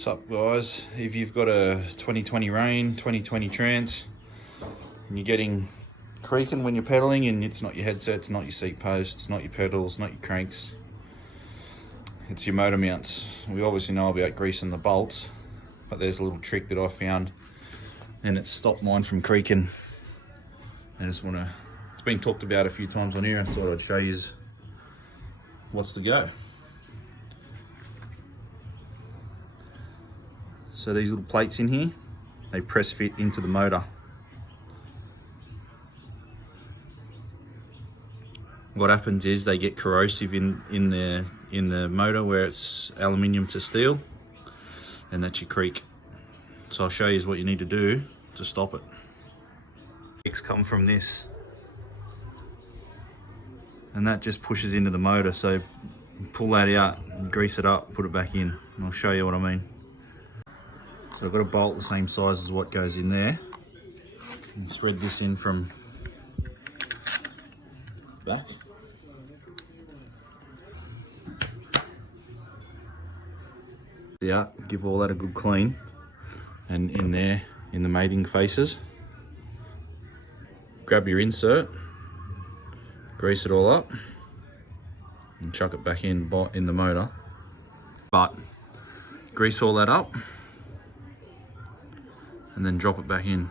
What's up guys? If you've got a 2020 Rain, 2020 Trance, and you're getting creaking when you're pedaling, and it's not your headset, it's not your seat post, it's not your pedals, not your cranks, it's your motor mounts. We obviously know about greasing the bolts, but there's a little trick that I found and it stopped mine from creaking. I just want to, it's been talked about a few times on here. I thought I'd show you what's to go. So these little plates in here, they press fit into the motor. What happens is they get corrosive in the motor where it's aluminium to steel, and that's your creak. So I'll show you what you need to do to stop it. Creaks come from this, and that just pushes into the motor. So pull that out, and grease it up, put it back in, and I'll show you what I mean. So I've got a bolt the same size as what goes in there. And thread this in from back. Yeah, give all that a good clean. And in there, in the mating faces, grab your insert, grease it all up, and chuck it back in the motor. But grease all that up, and then drop it back in.